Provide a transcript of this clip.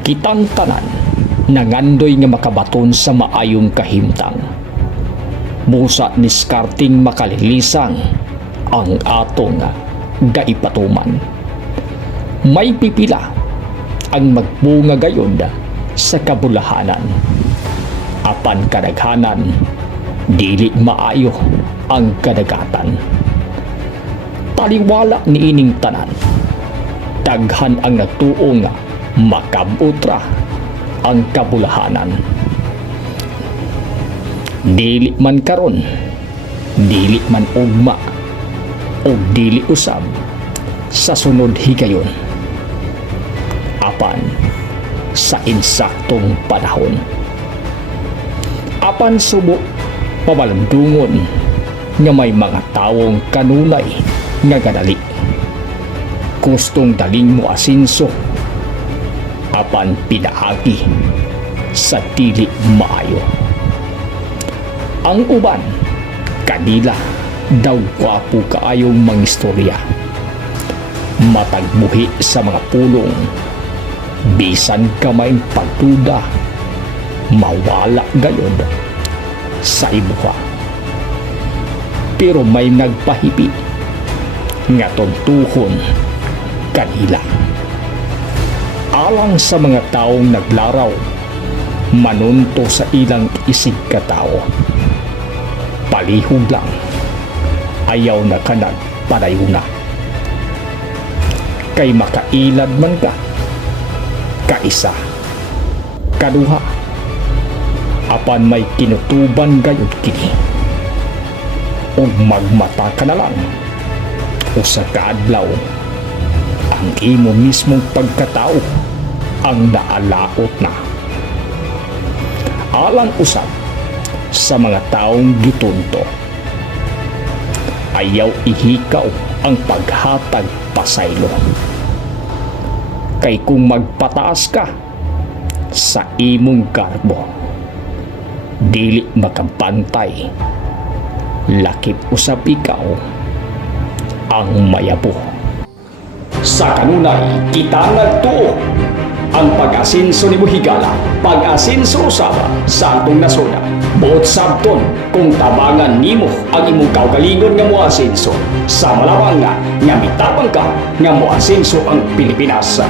Kitang tanan nangandoy nga makabaton sa maayong kahimtang. Busa ni skarting makalilisang ang atong gaipatuman. May pipila ang magbunga gayon sa kabulahanan. Apan kadaghanan, dili maayo ang kadagatan. Taliwala ni ining tanan, daghan ang nagtuong makabutra ang kabulahanan. Dili man karon, dili man ugma, o dili usab sa sunod higayon. Apan sa insaktong panahon. Apan subo pabalandungon nga may mga tawong kanunay nga gadali. Gustong daling mo asinso, apan pinaagi sa dili maayo. Ang uban kanila daw gwapo kaayong mangistorya, matagbuhi sa mga pulong, bisan kamay pagduda, mawala gayon sa ibuha. Pero may nagpahipi nga tuntuhon kanila. Alang sa mga taong naglaraw, manunto sa ilang isig katao. Palihog lang, ayaw na kanag padayuna. Kay makailad man ka, kaisa, kaduha, apan may kinutuban gayud kini. O magmata ka na lang, o sa kaadlaw, ang imo mismong pagkatao ang naalaot na. Alang usab sa mga taong gitunto, ayaw ihikaw ang paghatag pasaylo. Kay kung magpataas ka sa imong karbo, dili makabantay, lakip usab ikaw ang mayabo. Sa kanunay, kita nagtuo ang pag-asinso ni Buhigala, pag-asinso usaba sa atong nasona. Buot sabton kung tabangan nimo ang imong kaugalingon nga moasinso, sa malawang nga mitapang ka nga moasinso ang Pilipinas.